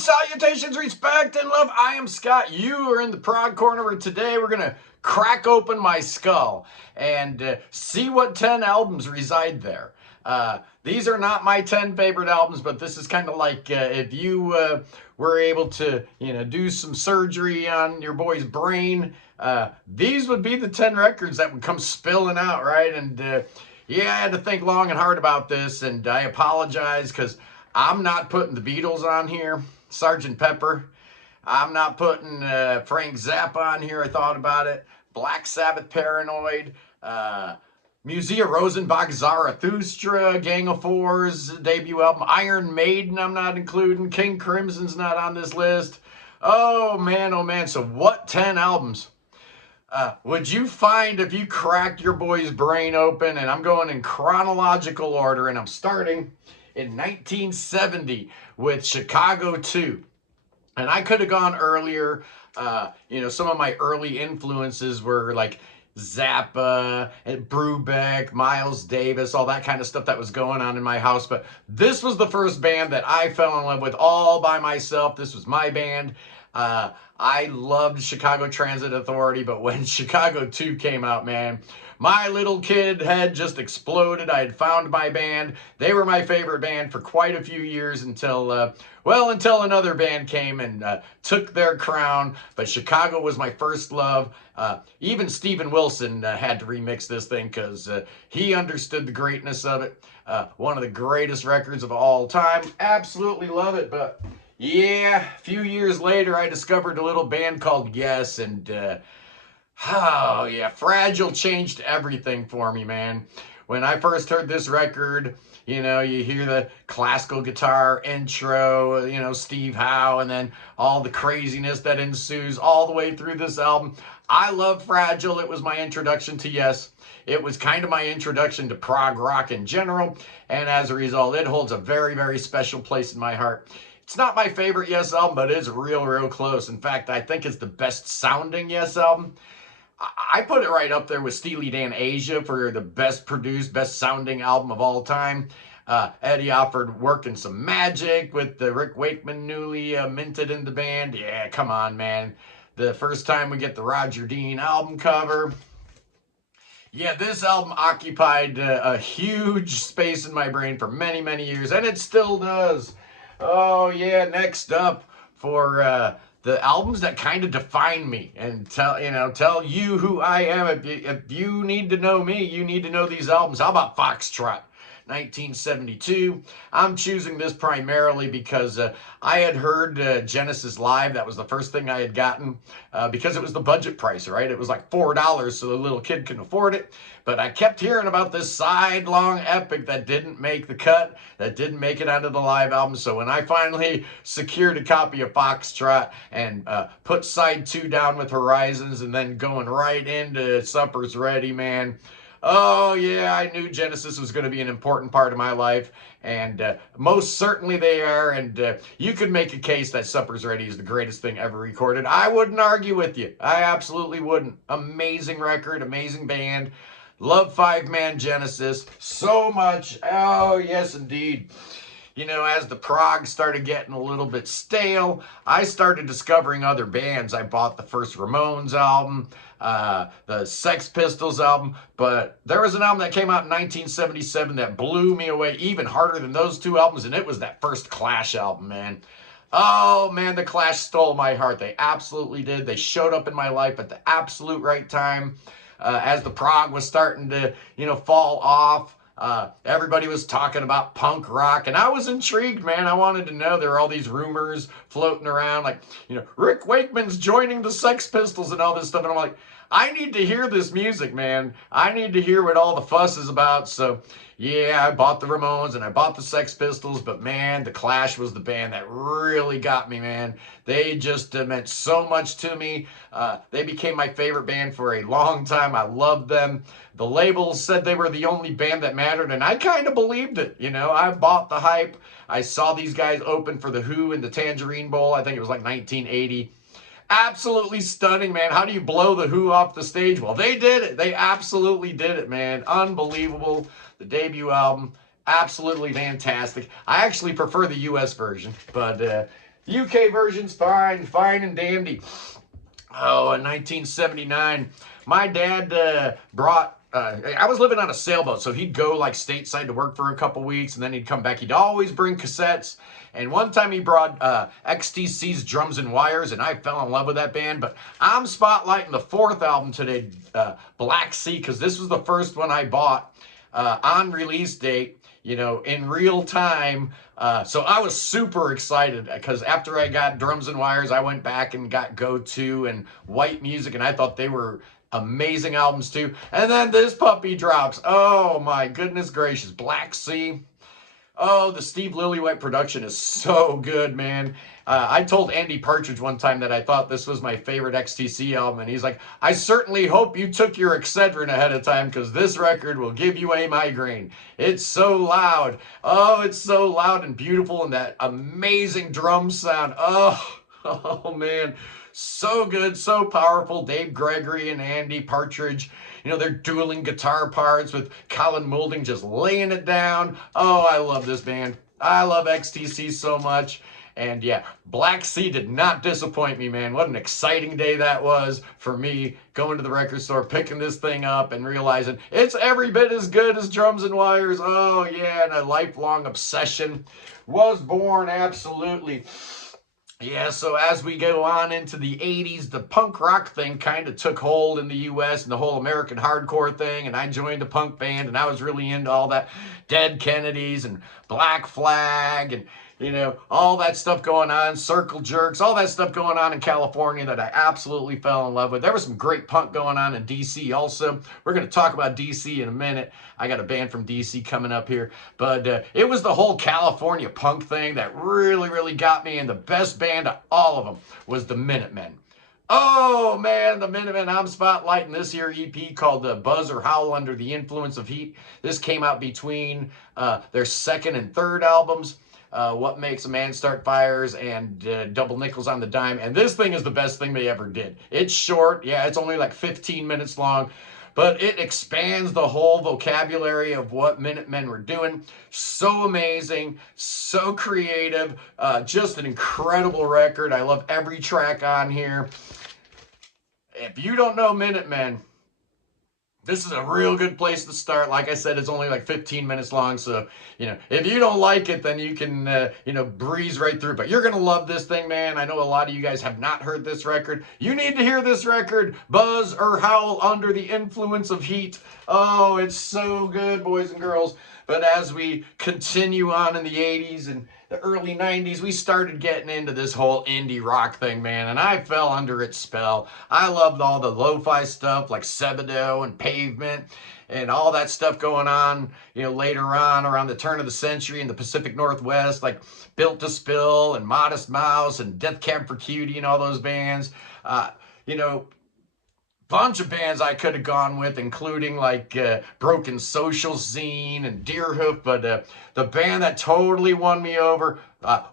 salutations, respect, and love. I am Scott. You are in the Prog Corner, where today we're going to crack open my skull and see what 10 albums reside there. These are not my 10 favorite albums, but this is kind of like if you were able to, do some surgery on your boy's brain, these would be the 10 records that would come spilling out, right? And yeah, I had to think long and hard about this, and I apologize because I'm not putting the Beatles on here, Sgt. Pepper. I'm not putting Frank Zappa on here. I thought about it. Black Sabbath, Paranoid. Musea Rosenbach, Zarathustra, Gang of Four's debut album. Iron Maiden I'm not including. King Crimson's not on this list. Oh man, oh man. So what 10 albums would you find if you cracked your boy's brain open? And I'm going in chronological order, and I'm starting in 1970 with Chicago 2. And I could have gone earlier. Some of my early influences were like Zappa and Brubeck, Miles Davis, all that kind of stuff that was going on in my house. But this was the first band that I fell in love with all by myself. This was my band. I loved Chicago Transit Authority, but when Chicago 2 came out, man, my little kid head just exploded. I had found my band. They were my favorite band for quite a few years until another band came and took their crown. But Chicago was my first love. Even Steven Wilson had to remix this thing because he understood the greatness of it. One of the greatest records of all time. Absolutely love it. But yeah, a few years later, I discovered a little band called Yes, and oh yeah, Fragile changed everything for me, man. When I first heard this record, you hear the classical guitar intro, Steve Howe, and then all the craziness that ensues all the way through this album. I love Fragile. It was my introduction to Yes. It was kind of my introduction to prog rock in general, and as a result, it holds a very, very special place in my heart. It's not my favorite Yes album, but it's real, real close. In fact, I think it's the best sounding Yes album. I put it right up there with Steely Dan Asia for the best produced, best sounding album of all time. Eddie Offord working some magic with the Rick Wakeman newly minted in the band. Yeah, come on, man. The first time we get the Roger Dean album cover. Yeah, this album occupied a huge space in my brain for many, many years, and it still does. Oh yeah, next up for the albums that kind of define me and tell you who I am. If you need to know me, you need to know these albums. How about Foxtrot? 1972. I'm choosing this primarily because I had heard Genesis live. That was the first thing I had gotten because it was the budget price, right? It was like $4, so the little kid couldn't afford it. But I kept hearing about this sidelong epic that didn't make the cut, that didn't make it onto the live album. So when I finally secured a copy of Foxtrot and put side 2 down with Horizons and then going right into Supper's Ready, man, oh yeah, I knew Genesis was going to be an important part of my life, and most certainly they are. And you could make a case that Supper's Ready is the greatest thing ever recorded. I wouldn't argue with you. I absolutely wouldn't. Amazing record, amazing band. Love 5-man Genesis so much. Oh yes, indeed. As the prog started getting a little bit stale, I started discovering other bands. I bought the first Ramones album, the Sex Pistols album, but there was an album that came out in 1977 that blew me away even harder than those two albums, and it was that first Clash album, man. Oh man, the Clash stole my heart. They absolutely did. They showed up in my life at the absolute right time, as the prog was starting to, fall off. Everybody was talking about punk rock, and I was intrigued, man. I wanted to know. There were all these rumors floating around, like, Rick Wakeman's joining the Sex Pistols and all this stuff. And I'm like, I need to hear this music, man. I need to hear what all the fuss is about. So, yeah, I bought the Ramones and I bought the Sex Pistols, but man, the Clash was the band that really got me, man. They just meant so much to me. They became my favorite band for a long time. I loved them. The labels said they were the only band that mattered, and I kind of believed it. I bought the hype. I saw these guys open for The Who in the Tangerine Bowl. I think it was like 1980. Absolutely stunning, man. How do you blow The Who off the stage? Well, they did it. They absolutely did it, man. Unbelievable. The debut album, absolutely fantastic. I actually prefer the U.S. version, but UK version's fine, fine and dandy. Oh, in 1979, my dad brought. I was living on a sailboat, so he'd go like stateside to work for a couple weeks, and then he'd come back. He'd always bring cassettes. And one time he brought XTC's Drums and Wires, and I fell in love with that band. But I'm spotlighting the fourth album today, Black Sea, because this was the first one I bought on release date, you know, in real time. So I was super excited because after I got Drums and Wires, I went back and got Go To and White Music, and I thought they were amazing albums too. And then this puppy drops. Oh my goodness gracious, Black Sea. Oh, the Steve Lillywhite production is so good, man. I told Andy Partridge one time that I thought this was my favorite XTC album, and he's like, I certainly hope you took your Excedrin ahead of time because this record will give you a migraine. It's so loud. Oh, it's so loud and beautiful, and that amazing drum sound. Oh, oh man. So good, so powerful. Dave Gregory and Andy Partridge, you know, they're dueling guitar parts with Colin Moulding just laying it down. Oh, I love this band. I love XTC so much. And yeah, Black Sea did not disappoint me, man. What an exciting day that was for me, going to the record store, picking this thing up and realizing it's every bit as good as Drums and Wires. Oh yeah, and a lifelong obsession was born, absolutely. Yeah, so as we go on into the 80s, the punk rock thing kind of took hold in the US and the whole American hardcore thing, and I joined a punk band, and I was really into all that Dead Kennedys and Black Flag and, you know, all that stuff going on, Circle Jerks, all that stuff going on in California that I absolutely fell in love with. There was some great punk going on in DC also. We're going to talk about DC in a minute. I got a band from DC coming up here. But it was the whole California punk thing that really, really got me. And the best band of all of them was the Minutemen. Oh man, the Minutemen. I'm spotlighting this here EP called Buzz or Howl Under the Influence of Heat. This came out between their second and third albums. What Makes a Man Start Fires and Double Nickels on the Dime. And this thing is the best thing they ever did. It's short. Yeah, it's only like 15 minutes long. But it expands the whole vocabulary of what Minutemen were doing. So amazing, so creative, just an incredible record. I love every track on here. If you don't know Minutemen, this is a real good place to start. Like I said, it's only like 15 minutes long. So, you know, if you don't like it, then you can, you know, breeze right through. But you're going to love this thing, man. I know a lot of you guys have not heard this record. You need to hear this record, Buzz or Howl Under the Influence of Heat. Oh, it's so good, boys and girls. But as we continue on in the 80s and the early 90s, we started getting into this whole indie rock thing, man, and I fell under its spell. I loved all the lo-fi stuff like Sebadoh and Pavement and all that stuff going on, you know, later on around the turn of the century in the Pacific Northwest, like Built to Spill and Modest Mouse and Death Cab for Cutie and all those bands. You know, bunch of bands I could have gone with, including like Broken Social Scene and Deerhoof, but the band that totally won me over,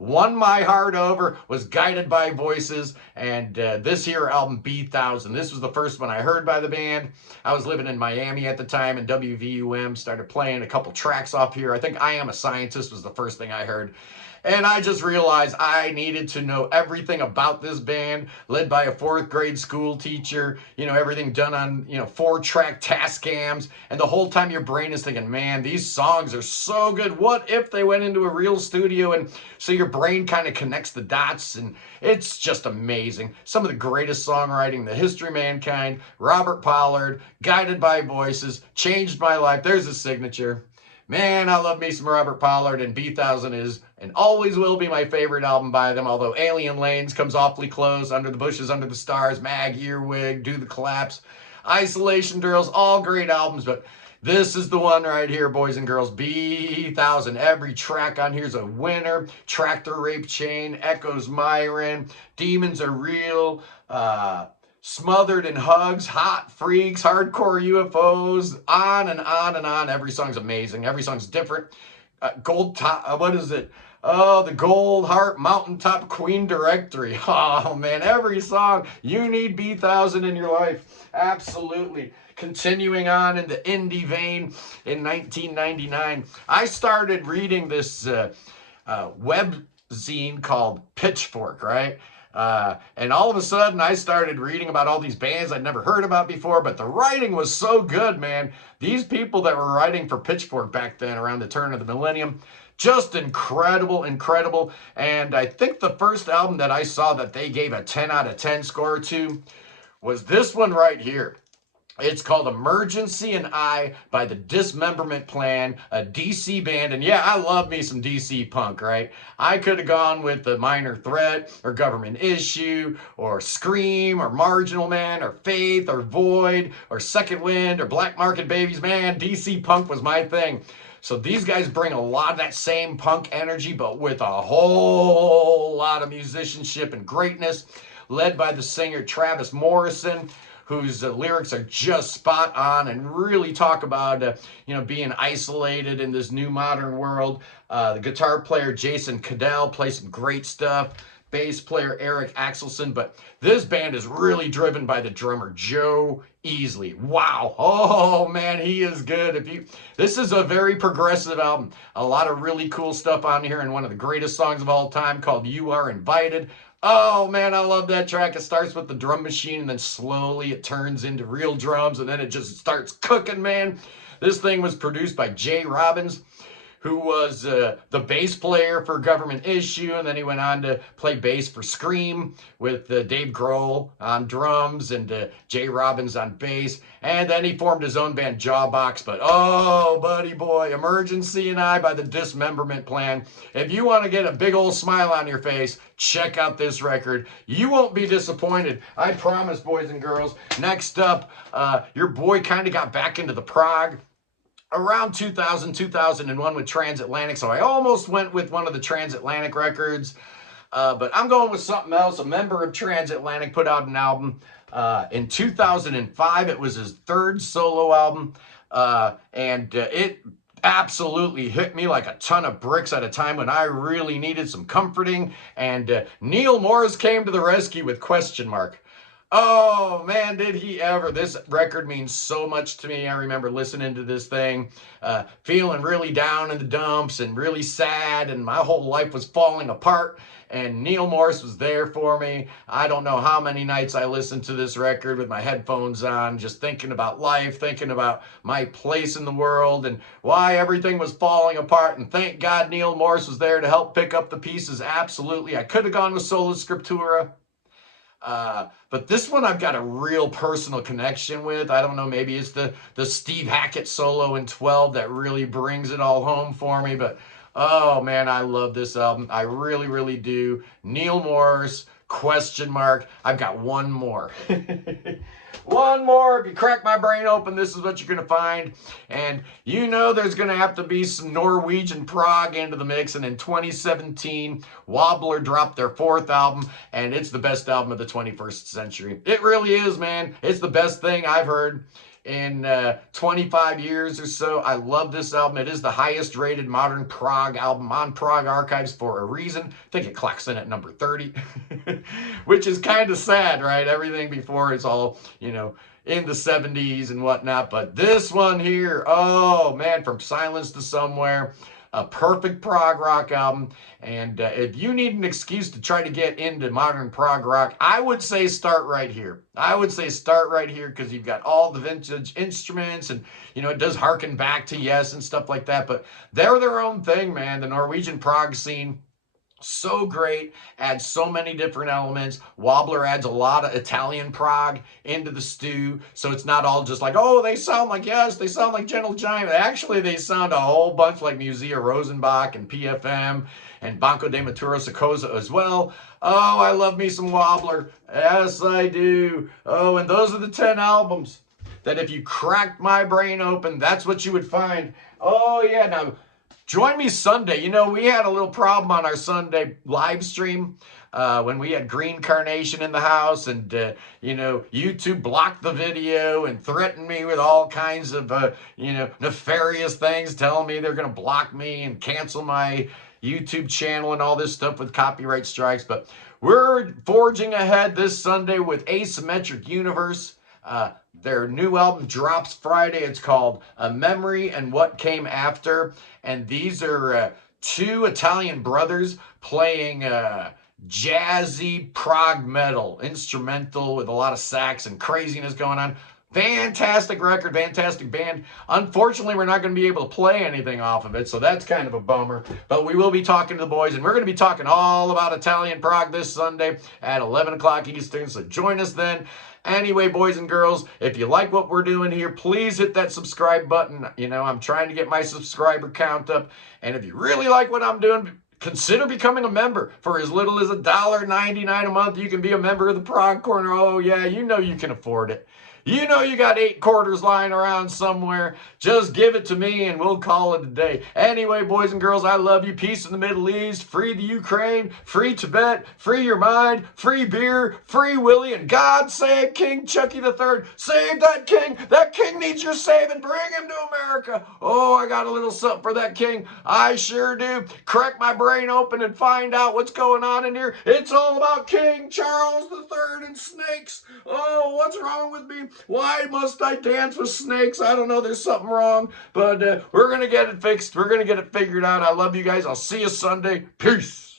won my heart over, was Guided by Voices, and this here album, B-1000. This was the first one I heard by the band. I was living in Miami at the time, and WVUM started playing a couple tracks off here. I think I Am a Scientist was the first thing I heard. And I just realized I needed to know everything about this band, led by a fourth grade school teacher, you know, everything done on, you know, 4-track Tascams. And the whole time your brain is thinking, man, these songs are so good. What if they went into a real studio? And so your brain kind of connects the dots, and it's just amazing. Some of the greatest songwriting in the history of mankind. Robert Pollard, Guided by Voices, changed my life. There's his signature. Man, I love me some Robert Pollard, and B-1000 is and always will be my favorite album by them, although Alien Lanes comes awfully close, Under the Bushes, Under the Stars, Mag Earwig, Do the Collapse, Isolation Drills, all great albums, but this is the one right here, boys and girls, B-1000. Every track on here is a winner. Tractor Rape Chain, Echoes Myron, Demons Are Real, Smothered in Hugs, Hot Freaks, Hardcore UFOs, on and on and on. Every song's amazing. Every song's different. Gold Top, what is it? Oh, the Gold Heart Mountaintop Queen Directory. Oh, man, every song. You need B-1000 in your life. Absolutely. Continuing on in the indie vein, in 1999, I started reading this web zine called Pitchfork, right? And all of a sudden, I started reading about all these bands I'd never heard about before, but the writing was so good, man. These people that were writing for Pitchfork back then, around the turn of the millennium, just incredible, incredible. And I think the first album that I saw that they gave a 10 out of 10 score to was this one right here. It's called Emergency and I by the Dismemberment Plan, a DC band. And yeah, I love me some DC punk, right? I could have gone with the Minor Threat or Government Issue or Scream or Marginal Man or Faith or Void or Second Wind or Black Market Babies. Man, DC punk was my thing. So these guys bring a lot of that same punk energy, but with a whole lot of musicianship and greatness, led by the singer Travis Morrison, whose lyrics are just spot on and really talk about being isolated in this new modern world. The guitar player Jason Cadell plays some great stuff. Bass player Eric Axelson, but this band is really driven by the drummer Joe Easley. Wow. Oh man, he is good. This is a very progressive album. A lot of really cool stuff on here, and one of the greatest songs of all time called You Are Invited. Oh man, I love that track. It starts with the drum machine and then slowly it turns into real drums and then it just starts cooking, man. This thing was produced by Jay Robbins, who was the bass player for Government Issue, and then he went on to play bass for Scream with Dave Grohl on drums and Jay Robbins on bass. And then he formed his own band, Jawbox. But oh, buddy boy, Emergency and I by the Dismemberment Plan. If you want to get a big old smile on your face, check out this record. You won't be disappointed. I promise, boys and girls. Next up, your boy kind of got back into the prog around 2000, 2001 with Transatlantic. So I almost went with one of the Transatlantic records. But I'm going with something else. A member of Transatlantic put out an album in 2005. It was his third solo album. And it absolutely hit me like a ton of bricks at a time when I really needed some comforting. And Neal Morse came to the rescue with Question Mark. Oh man, did he ever. This record means so much to me. I remember listening to this thing, feeling really down in the dumps and really sad, and my whole life was falling apart, and Neal Morse was there for me. I don't know how many nights I listened to this record with my headphones on, just thinking about life, thinking about my place in the world and why everything was falling apart, and thank God Neal Morse was there to help pick up the pieces. Absolutely. I could have gone with Sola Scriptura. But this one I've got a real personal connection with. I don't know, maybe it's the Steve Hackett solo in 12 that really brings it all home for me. But oh man, I love this album. I really, really do. Neal Morse, Question Mark. I've got one more. One more. If you crack my brain open, this is what you're going to find. And you know there's going to have to be some Norwegian prog into the mix. And in 2017, Wobbler dropped their fourth album, and it's the best album of the 21st century. It really is, man. It's the best thing I've heard in 25 years or so. I love this album. It is the highest rated modern prog album on Prog Archives for a reason. I think it clocks in at number 30, which is kind of sad, right? Everything before is all, in the 70s and whatnot. But this one here, oh man, From Silence to Somewhere, a perfect prog rock album. And if you need an excuse to try to get into modern prog rock, I would say start right here. I would say start right here because you've got all the vintage instruments and, it does harken back to Yes and stuff like that. But they're their own thing, man. The Norwegian prog scene, so great, adds so many different elements. Wobbler adds a lot of Italian prog into the stew, so it's not all just like, oh, they sound like Yes, they sound like Gentle Giant. Actually, they sound a whole bunch like Musea Rosenbach and PFM and Banco de Matura Socosa as well. Oh, I love me some Wobbler. Yes, I do. Oh, and those are the 10 albums that if you cracked my brain open, that's what you would find. Oh, yeah. Now, join me Sunday. We had a little problem on our Sunday live stream when we had Green Carnation in the house, and, YouTube blocked the video and threatened me with all kinds of, nefarious things, telling me they're going to block me and cancel my YouTube channel and all this stuff with copyright strikes. But we're forging ahead this Sunday with Asymmetric Universe. Their new album drops Friday. It's called A Memory and What Came After. And these are two Italian brothers playing jazzy prog metal, instrumental with a lot of sax and craziness going on. Fantastic record, fantastic band. Unfortunately, we're not going to be able to play anything off of it, so that's kind of a bummer. But we will be talking to the boys, and we're going to be talking all about Italian prog this Sunday at 11 o'clock Eastern, so join us then. Anyway, boys and girls, if you like what we're doing here, please hit that subscribe button. You know, I'm trying to get my subscriber count up, and if you really like what I'm doing, consider becoming a member. For as little as $1.99 a month, you can be a member of the Prog Corner. Oh, yeah, you know you can afford it. You know you got 8 quarters lying around somewhere. Just give it to me and we'll call it a day. Anyway, boys and girls, I love you. Peace in the Middle East. Free the Ukraine. Free Tibet. Free your mind. Free beer. Free Willie. And God save King Chucky III. Save that king. That king needs your saving. Bring him to America. Oh, I got a little something for that king. I sure do. Crack my brain open and find out what's going on in here. It's all about King Charles III and snakes. Oh, what's wrong with me? Why must I dance with snakes? I don't know. There's something wrong. But we're going to get it fixed. We're going to get it figured out. I love you guys. I'll see you Sunday. Peace.